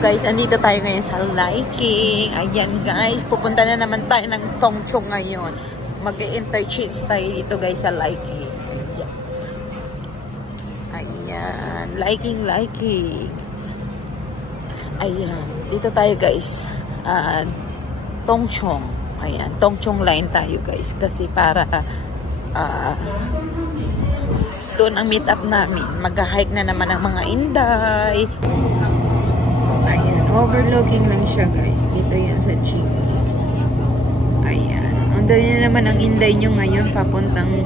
guys, andito tayo ngayon sa Liking. Ayan guys, pupunta na naman tayo ng Tongchong ngayon. Mag-interchange tayo dito guys sa Liking. Ayan, Liking. Ayan, dito tayo guys. Tongchong. Ayan, Tongchong line tayo guys. Kasi para doon ang meet up namin. Mag-hike na naman ang mga Inday. Ayan, overlooking lang siya guys. Dito yan sa jeep. Ayan. Andun na naman ang Inday nyo ngayon papuntang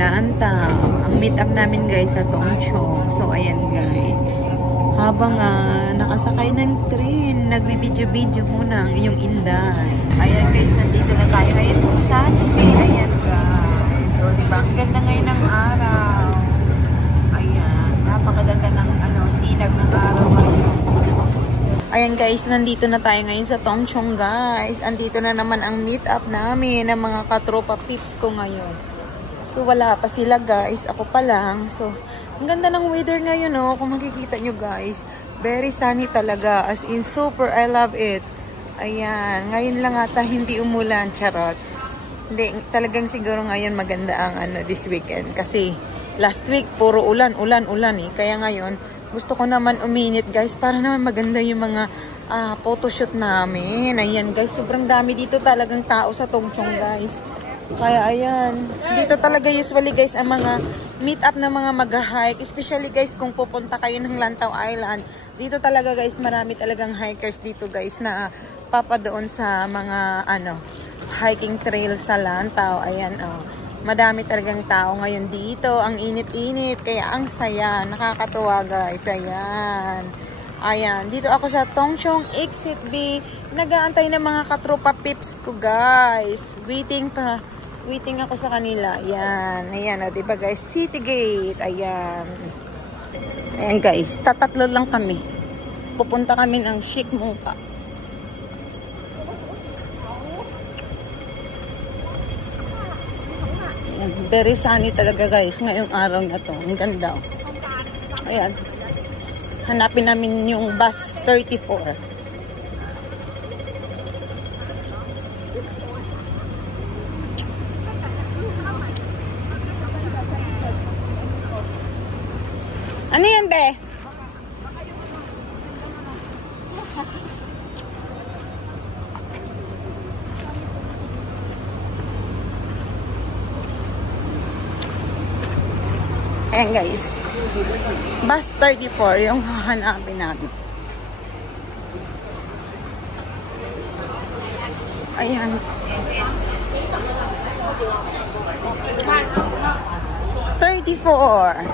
Lantaw. Ang meet up namin guys sa Tongchong. So ayan guys. Habang nakasakay ng train, nagbibidyo-video muna ang iyong Inday. Ayan guys, nandito na tayo ngayon sa Sunday. Ayan guys. So diba, ang ganda ngayon ng araw. Ayan, napakaganda ng sinag ng araw ngayon. Ayan guys, nandito na tayo ngayon sa Tongchong guys. Andito na naman ang meet up namin ng mga katropa pips ko ngayon. So wala pa sila guys, ako pa lang. So ang ganda ng weather ngayon kung makikita nyo guys. Very sunny talaga, as in super, I love it. Ayan, ngayon lang ata hindi umulan, charot. Hindi, talagang siguro ngayon maganda ang this weekend. Kasi last week puro ulan eh. Kaya ngayon gusto ko naman uminit guys para naman maganda yung mga photoshoot namin. Ayan guys, sobrang dami dito talagang tao sa Tongchong guys. Kaya ayan, dito talaga usually guys ang mga meet up na mga mag-hike. Especially guys kung pupunta kayo ng Lantaw Island. Dito talaga guys marami talagang hikers dito guys na papadoon sa mga hiking trail sa Lantaw. Ayan madami talagang tao ngayon dito. Ang init-init. Kaya ang saya. Nakakatuwa guys. Ayan. Ayan. Dito ako sa Tongchong Exit B. Nag-aantay ng mga katropa pips ko guys. Waiting ako sa kanila. Ayan. Ayan. Diba guys? City Gate. Ayan. Ayan guys. Tatatlo lang kami. Pupunta kami ng Shikmungka. Very sunny talaga guys ngayong araw na to. Ang ganda. Ayan. Hanapin namin yung bus 34. Ano yan be? Ayan guys, bus 34 yung hahanapin namin. Ayan. $34.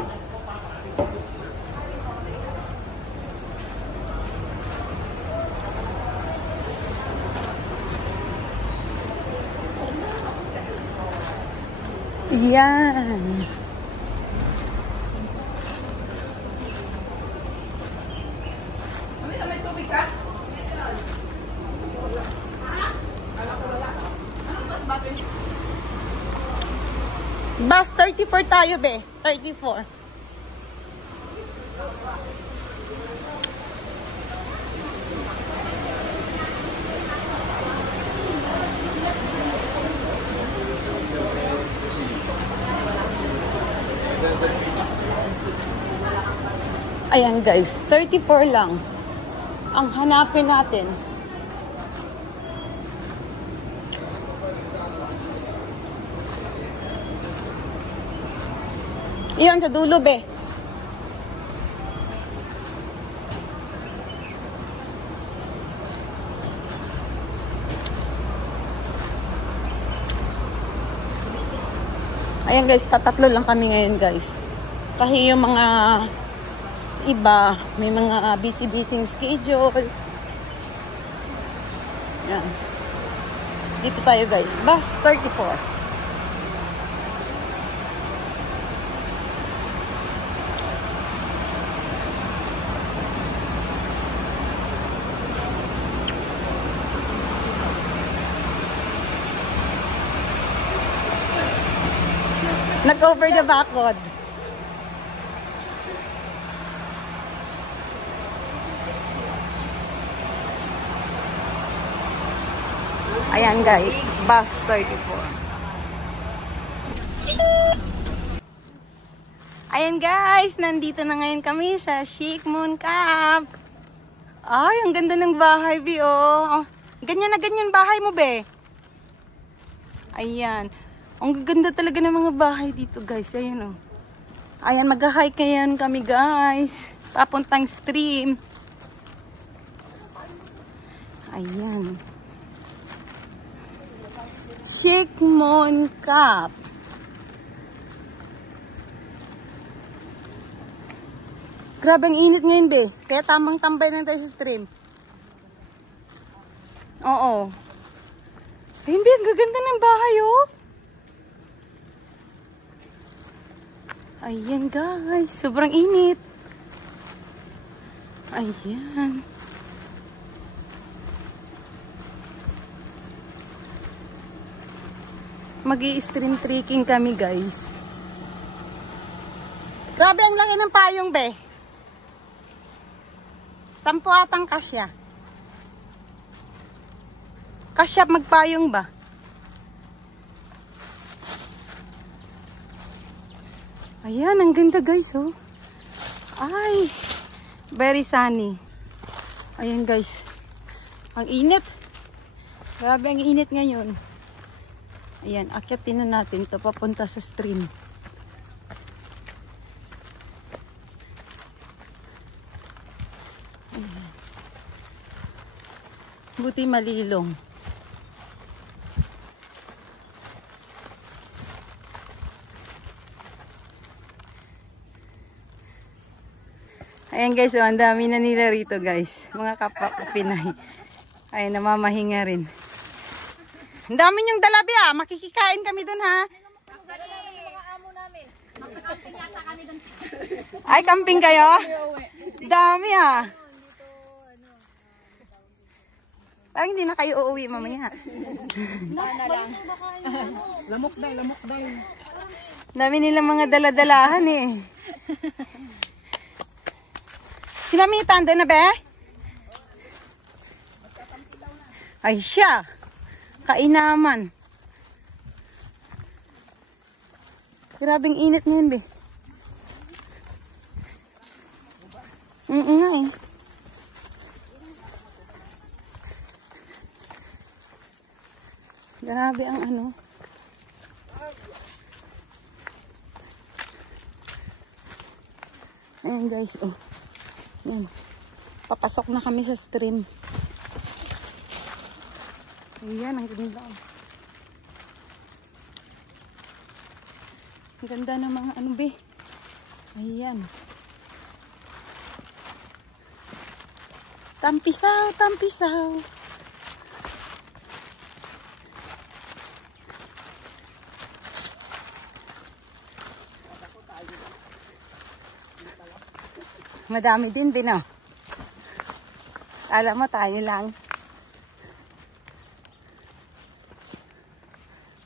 Yan. Bus 34 tayo be. 34. Ayan guys, 34 lang ang hanapin natin. Iyon sa dulo be. Ayan guys, tatatlo lang kami ngayon guys. Kasi yung mga iba, may mga busy schedule. Yan. Dito tayo guys, bus 34. Nag-over the backwood. Ayan guys, bus 34. Ayan guys, nandito na ngayon kami sa Chic Moon Camp. Ay, ang ganda ng bahay, Bi, oh. Ganyan na ganyan bahay mo, Be. Ayan. Ang ganda talaga ng mga bahay dito, guys. Ayan, oh. Ayan, mag-hike ngayon kami, guys. Papuntang stream. Ayan. Chic Moon Camp. Grabe ang init ngayon, Be. Kaya tamang tambay lang tayo sa stream. Oo. Ayun, Be. Ang gaganda ng bahay, oh. Ayan, guys. Sobrang init. Ayan. Mag-i-stream trekking kami, guys. Grabe ang laki ng payong, Be. 10 atang kasya. Kasya magpayong ba? Ayan, ang ganda guys, oh. Ay, very sunny. Ayan guys. Ang init. Grabe ang init ngayon. Ayan, akyatin na natin to papunta sa stream. Ayan. Buti malilong. Ayan guys, oh, ang dami na nila rito guys. Mga kapwa Pinay. Ay, namamahinga rin. Ang dami niyong dalabi ah. Makikikain kami dun ha. Ay, camping kayo? Dami ah. Parang hindi na kayo uuwi mamaya. Lamok day. Dami nilang mga daladalahan eh. Sinamitan doon na, Be? Ay siya. Kainaman. Grabing init ngayon, Be. Nga eh. Grabe ang ano. Ayan guys, oh. Ayan. Papasok na kami sa stream. Ayan, ang ganda. Ang ganda ng mga ano, Be. Ayan. Tampisaw, tampisaw. Madami din, Bino. Alam mo, tayo lang.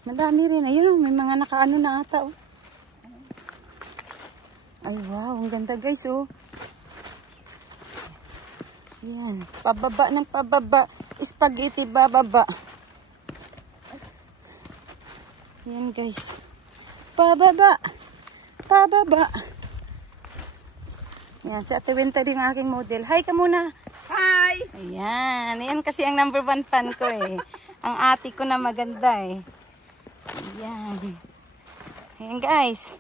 Madami rin. Ayun, may mga nakaano na ata, oh. Ay, wow. Ang ganda, guys, oh. Yan. Pababa ng pababa. Spaghetti bababa. Yan, guys. Pababa. Pababa. Yan, si Ate Winter din ang aking model. Hi ka muna. Hi! Ayan. Yan kasi ang number 1 fan ko eh. Ang ate ko na maganda eh. Ayan. Ayan guys.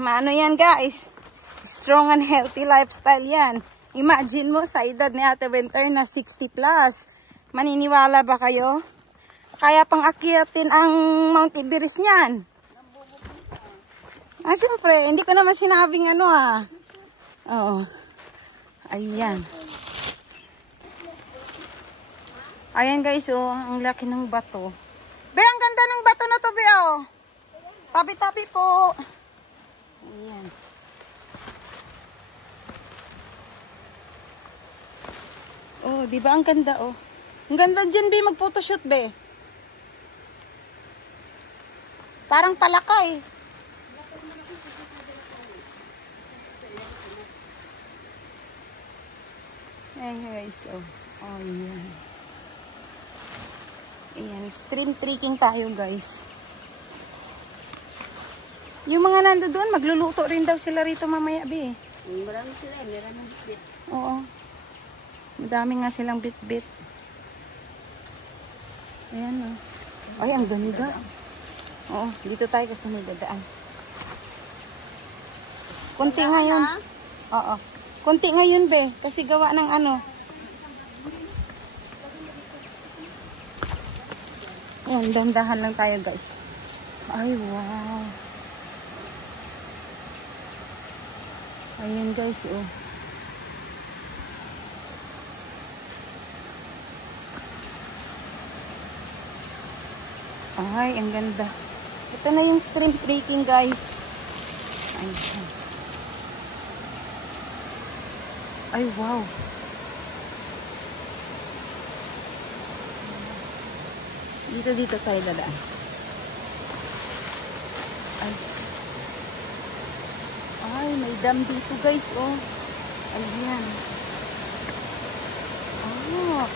Maano yan guys. Strong and healthy lifestyle yan. Imagine mo sa edad ni Ate Winter na 60 plus. Maniniwala ba kayo? Kaya pang akyatin ang Mount Everest niyan. Ah, syempre. Hindi ko naman sinabing ano ah. Oo. Ayan. Ayan guys, oh. Ang laki ng bato. Be, ang ganda ng bato na to, Be, oh. Tabi-tabi po. Ayan. Oh, di ba ang ganda, oh. Ang ganda dyan, Be. Mag-photoshoot, Be. Parang palakay. Ayan guys, oh. Oh, yan. Ayan, stream trekking tayo guys. Yung mga nando doon, magluluto rin daw sila rito mamaya, be. Marami sila eh, meron ng bit. Oo. Madami nga silang bit-bit. Ayan o. Ay, ang ganda. Oo, dito tayo kasi may dadaan. Kunti ngayon. Oo. Kunti ngayon, be. Kasi gawa ng ano. Ayan, dandahan lang tayo, guys. Ay, wow. Ayan, guys, oh. Ay, ang ganda. Ito na yung stream trekking, guys. Ayan. Ay, wow. Dito tayo dadaan. Ay. Ay, may dam dito, guys, oh. Ayan. Oh.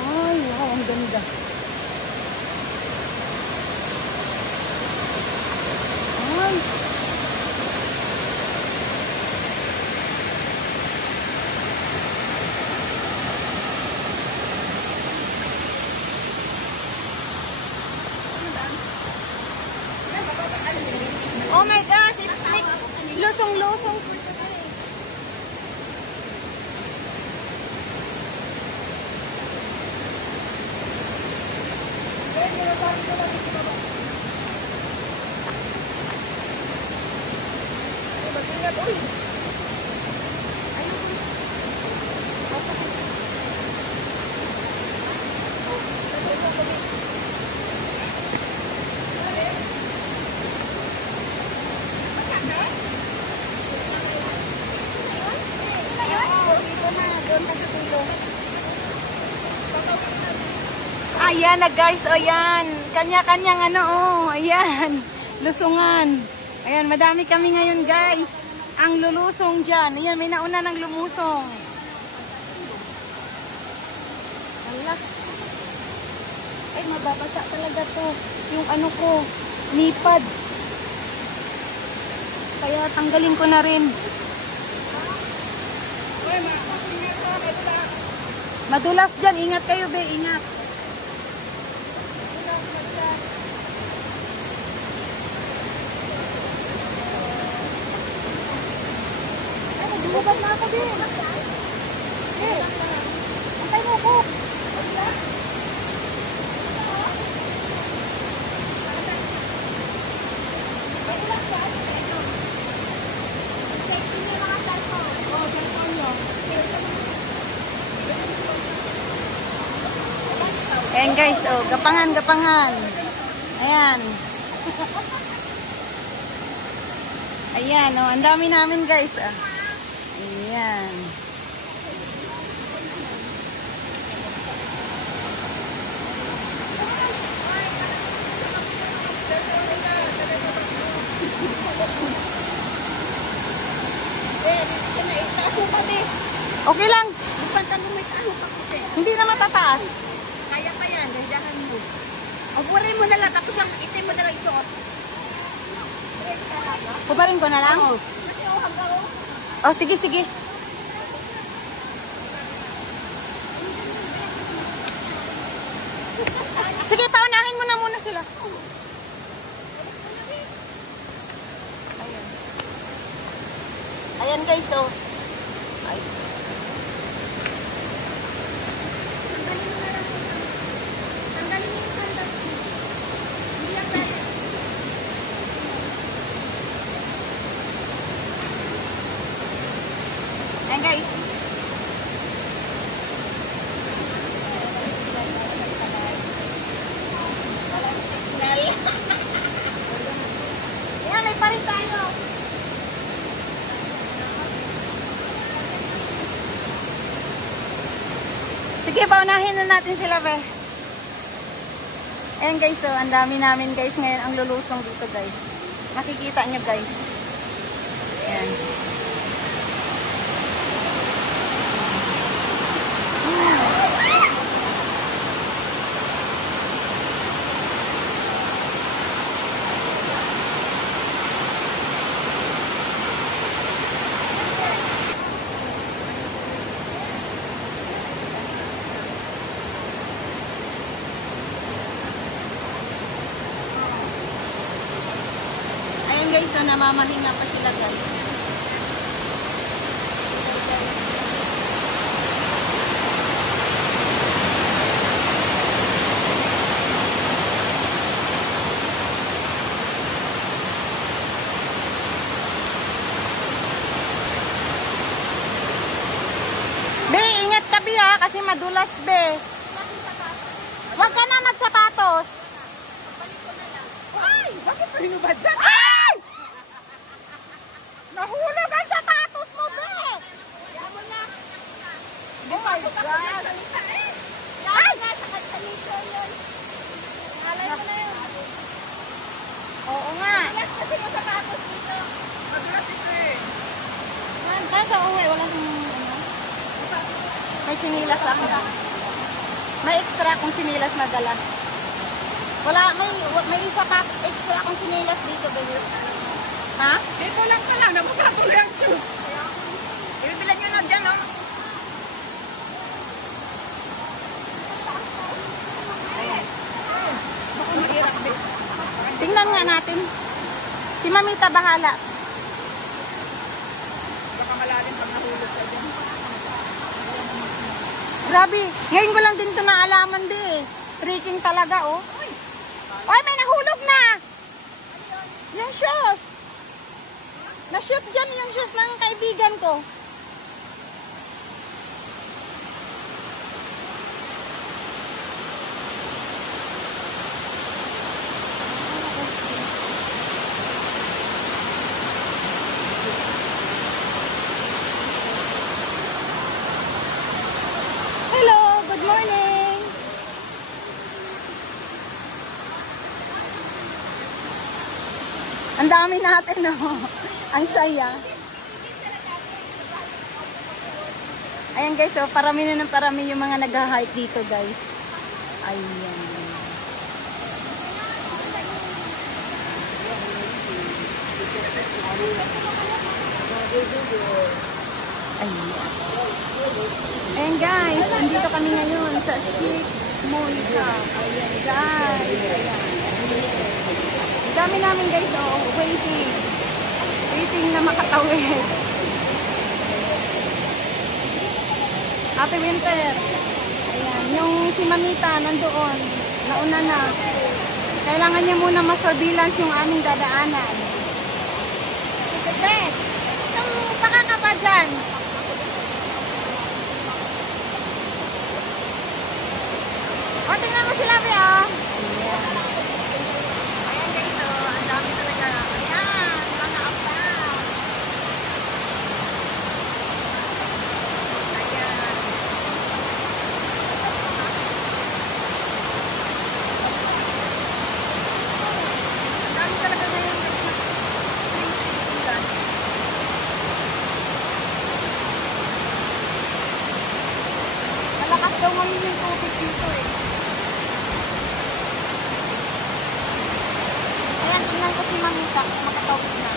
Ay, wow, ang ganda. Ay. Oh my gosh, it's like lusong-lusong. Ayan na guys, ayan. Kanya-kanyang ano, oh, ayan. Lusungan. Ayan, madami kami ngayon guys. Ang lulusong dyan. Ayan, may nauna ng lumusong. Ala. Ay, mababasa talaga to. Yung ano ko, nipad. Kaya tanggalin ko na rin. Madulas dyan. Ingat kayo, be. Ingat. Bukas na ako din. Eh, antay mo ko. Ayan guys, oh, gapangan. Ayan. Ayan, oh, ang dami namin guys, ah. Ayan. Okay lang. Hindi na matataas. Kaya pa yan, dahidahan mo. Aburin mo na lang, tapos ang itim mo na lang isuot. Kubarin ko na lang? Oo. Oh, sige. Sige, paunahin mo na muna sila. Ayan. Ayan guys, oh. Ay. Ayan guys. Ayan, may pa rin tayo. Sige, paunahin na natin sila, be. Ayan guys, so ang dami namin guys ngayon ang lulusong dito guys. Nakikita nyo guys. Ayan. guys, namamahinga pa sila guys. Be, ingat ka be ha, kasi madulas be. Huwag ka na magsapatos. Ay! Bakit pa hinubad dyan? Ay! Nahulog ang sapatos mo be. Oh my God! Ay! Nasa kanito yun. Alay mo na yun. Oo nga. Madulas kasi yung sapatos dito. Madulas ito eh. Kaya sa uwi, wala nang ano. May sinilas ako. May extra akong sinilas na dala. Wala, may isa pa extra akong sinilas dito, baby. Ha? Ito lang pala, nabukla tuloy ang shoes. Ibibilan nyo na dyan, oh. Tingnan nga natin. Si Mamita bahala. Baka malalim pag nahulog ka dyan. Grabe, ngayon ko lang din ito naalaman, be. Freaking talaga, oh. Ay, may nahulog na. Yung shoes. Na-shoot dyan yung shoes ng kaibigan ko. Hello, good morning. Ang dami natin, no? Ang saya. Ayan guys, so parami na ng parami yung mga nag-hike dito, guys. Ayan. Ayan. Ayan guys, nandito kami ngayon sa Sheikh Monica. Ayan guys. Ayan. Ang dami namin guys, oh, waiting. Waiting na makatawid. Ate Winter. Ayan, yung si Mamita nandoon. Nauna na. Kailangan niya muna ma-surveillance yung aming dadaanan. Sige, itong baka ka pa dyan. O, tingnan mo sila, Be, oh. Ayan guys, oh. Ang dami talaga. Ayan, mga apa. Ayan. Ang dami talaga ngayon guys na spring season. Malakas daw ngayon yung tubig dito, eh. Ayan, tingnan ko si Mamita. Makatawid na.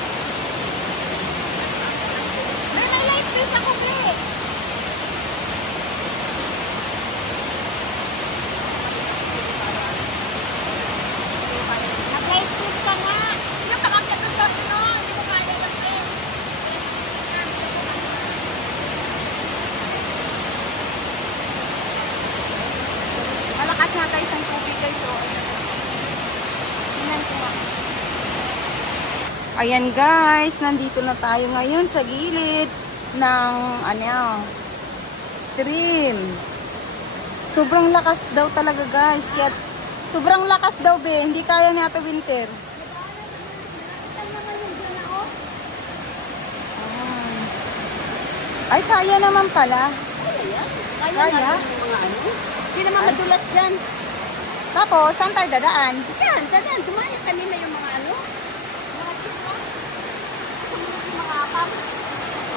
May light fish ako, Be. Nag-light fish ka nga. Yung pakakyat ng torno, hindi mo kaya yung eh. Malakas nga guys ang tubig guys. So, tingnan ko nga. Ayan guys, nandito na tayo ngayon sa gilid ng stream. Sobrang lakas daw talaga guys. Kaya, sobrang lakas daw be. Hindi kaya ni Ate Winter. Ay, kaya naman pala. Kaya Kaya? natin yung mga ano. Hindi naman madulas dyan. Tapos, saan tayo dadaan? Yan, ganyan. Tumaya kanina yung mga ano. Mga chika. Sumunod yung mga apam.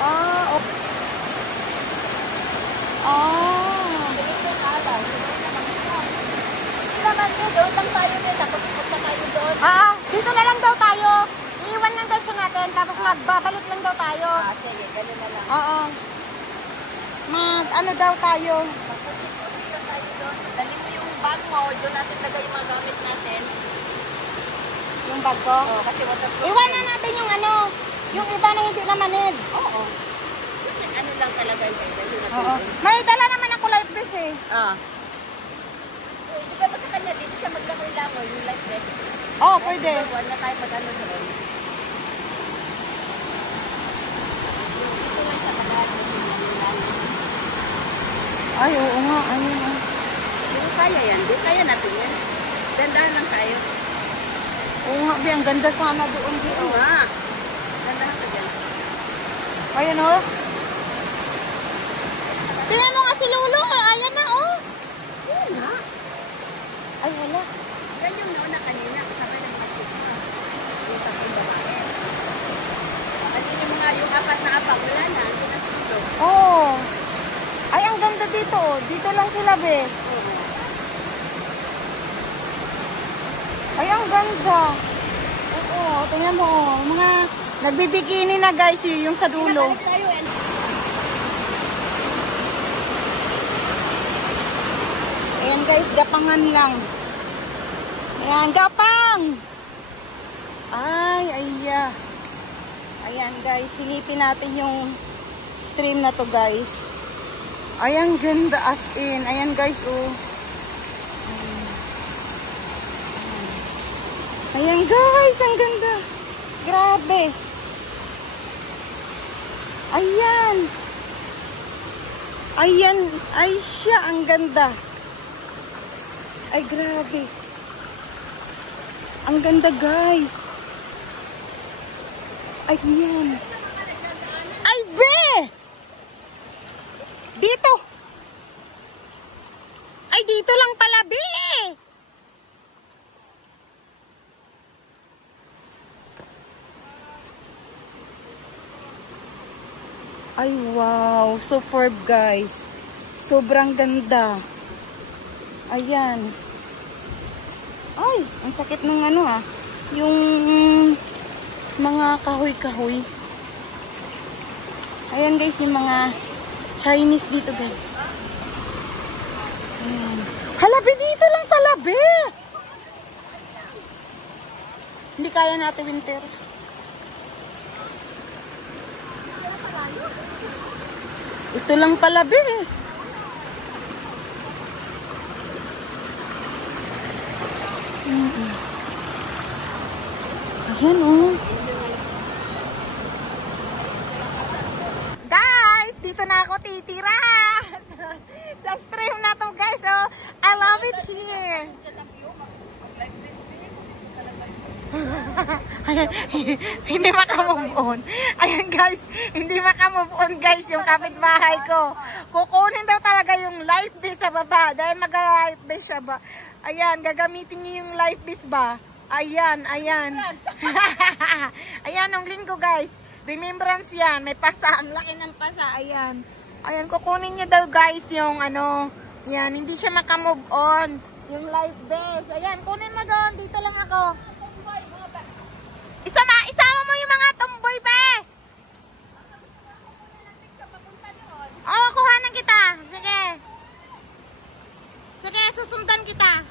Ah, okay. Ah. Naman po, doon lang tayo eh. Tapos punta tayo doon. Dito na lang daw tayo. Iiwan lang daw siya natin, tapos magbabalik lang daw tayo. Sige, ganun na lang. Oo. Ano daw tayo? Magpusik-pusik lang tayo doon. Dali mo yung bag mo. Doon natin lagay yung mga gamit natin. Yung yung bag ko. Oo, kasi waterproof. Iwan na natin yung ano, yung iba na hindi na manid. Oo. Ano lang talaga yun. Oo. May dala naman ako life vest eh. Ah. Bigyan mo sa kanya, dito siya maglakoy-lakoy, yung life vest. Oo, pwede. Huwag na tayo mag-ano sa ron. Dito lang sa tagal. Ay, oo nga. Ayun nga. Hindi kaya yan. Hindi kaya natin yan. Dandahan lang tayo. Oo nga, Bi. Ang ganda sana doon. Bi. Oo nga. Dandahan ka dyan. Ayun oh. Tingnan mo nga si Lolo. Ayan na oh. Oo nga. Ay, wala. Yan yung nauna kanina. Sabay ng mga sita. Yung tatlong babae. Kanina mo nga yung apat na abang. Wala na. Hindi na sundo. Oh. Ay, ang ganda dito. Oh. Dito lang sila, Be. Oo. Ay, ang ganda. Oo, tingnan mo. Oh. Mga nagbibikini na guys yung sa dulo. Pinabalik tayo eh. Ayan guys, gapangan lang. Ayan, gapang! Ay, aya. Ayan guys, silipin natin yung stream na to guys. Ayan, ganda as in. Ayan guys, oh. Ayan guys, ang ganda. Grabe. Ayan. Ayan, ay siya, ang ganda. Ay, grabe. Ang ganda, guys. Ayan. Ay, be! Dito. Ay, dito lang pala, be! Ay, wow. Superb, guys. Sobrang ganda. Ayan. Ay, ang sakit ng ano ah. Yung mga kahoy-kahoy. Ayan guys, yung mga Chinese dito guys. Ayan. Halabi dito lang pala, be! Hindi kaya natin winter. Ito lang pala, be. Ayan, oh. Guys, dito na ako titira. Sa stream na to, guys. Oh, I love it here. Ayan, hindi makamove on. Ayan guys, hindi makamove on guys yung kapitbahay ko. Kukunin daw talaga yung life vest sa baba. Dahil mag-life vest siya ba. Ayan, gagamitin niyo yung life vest ba. Ayan, ayan. Ayan, nung linggo guys. Remembrance yan. May pasa. Ang laki ng pasa. Ayan. Ayan, kukunin niya daw guys yung ano. Yan, hindi siya makamove on. Yung life vest. Ayan, kunin mo doon. Dito lang ako. Isama mo yung mga tomboy pa eh. Oo, kuhanan kita. Sige. Sige, susundan kita.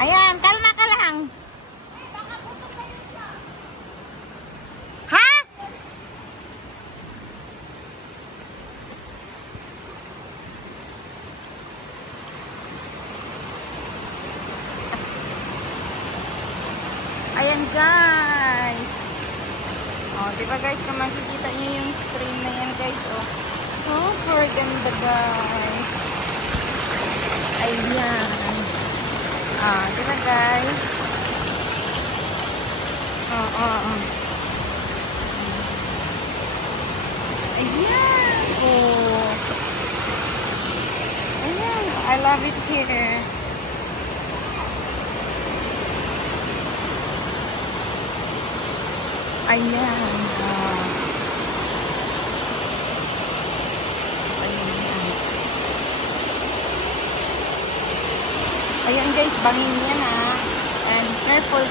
Ayan, kalma ka lang. Ha? Ayan guys. Oh, di ba guys, kung makikita niyo yung stream na yan guys, oh. Super ganda guys. Ayan. Ah, di ba guys? Oh. Ayan. Oh. Ayan. I love it here. Ayan. Oh. Ayan guys, bangin yan ah. And careful.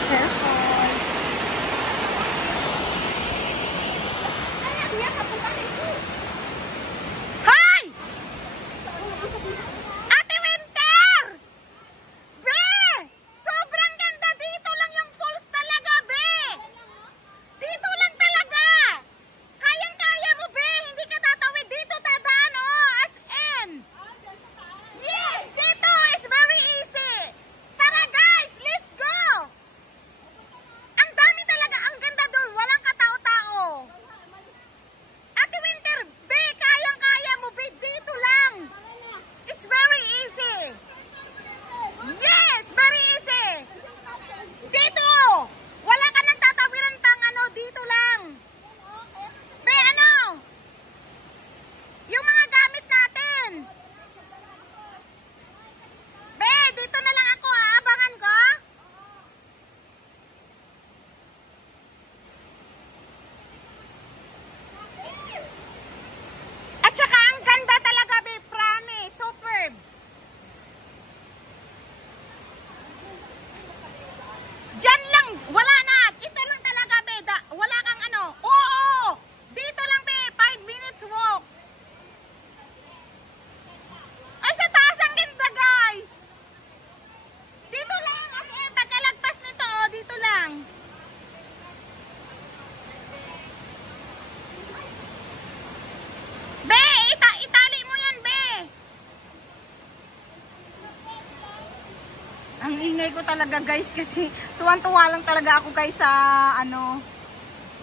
Hi! ingay ko talaga guys kasi tuwan-tuwa lang talaga ako guys sa ano.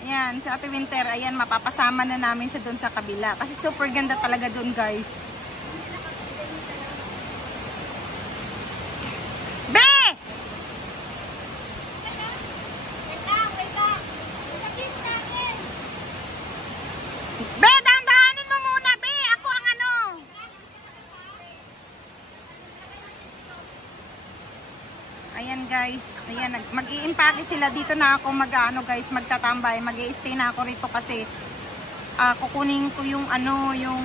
Ayan, si Ate Winter. Ayan, mapapasama na namin siya doon sa kabila. Kasi super ganda talaga doon guys. Be! Be, dahan-dahanin mo muna, Be! Ako ang ano. Ayan guys, ayan, mag-i-impake sila dito na ako mag-ano guys, magtatambay, mag-i-stay na ako rito kasi kukunin ko yung ano, yung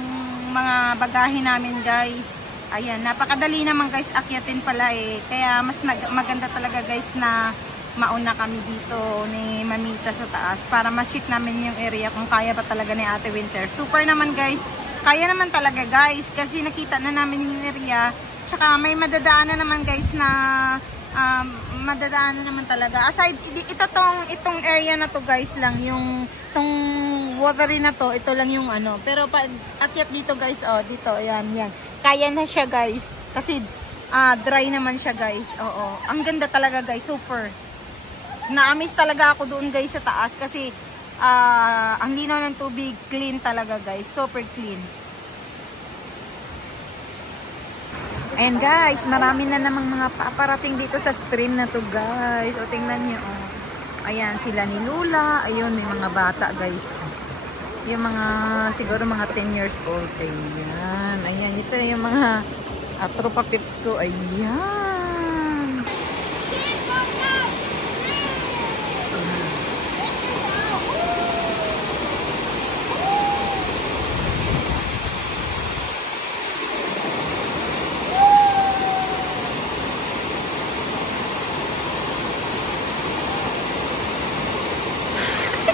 mga bagahe namin guys. Ayan, napakadali naman guys akyatin pala eh. Kaya mas maganda talaga guys na mauna kami dito ni Mamita sa taas para ma-check namin yung area kung kaya ba talaga ni Ate Winter. Super naman guys, kaya naman talaga guys kasi nakita na namin yung area. Tsaka may madadaanan naman guys na madadaanan naman talaga. Aside, itong area na to guys lang, yung tong watery na to, ito lang yung ano. Pero pag akyat dito guys, oh, dito, yan. Kaya na siya guys. Kasi dry naman siya guys. Oo. Ang ganda talaga guys, super. Na-amaze talaga ako doon guys sa taas kasi ang linaw ng tubig, clean talaga guys. Super clean. Ayan guys, marami na namang mga paparating dito sa stream na to guys. O tingnan nyo. Oh. Ayan, sila ni Lula. Ayun, may mga bata guys. Yung mga, siguro mga 10 years old. Ayan, ayan. Ito yung mga tropa pips ko. Ayan.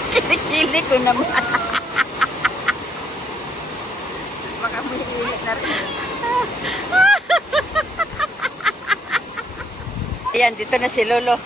Kilikili ko naman. Baka may init na rin. Ayan, dito na si Lolo.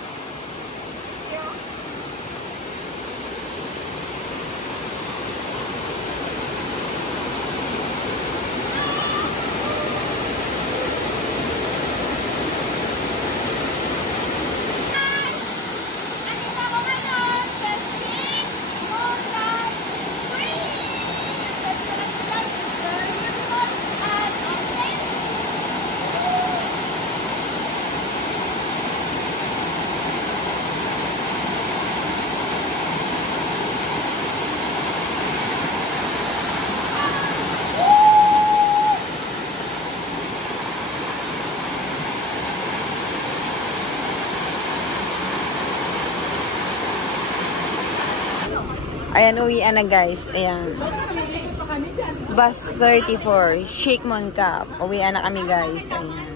Ayan, uwian na guys. Ayan. Bus 34, Shake Mon Cap. Uwian na kami guys. Ayan.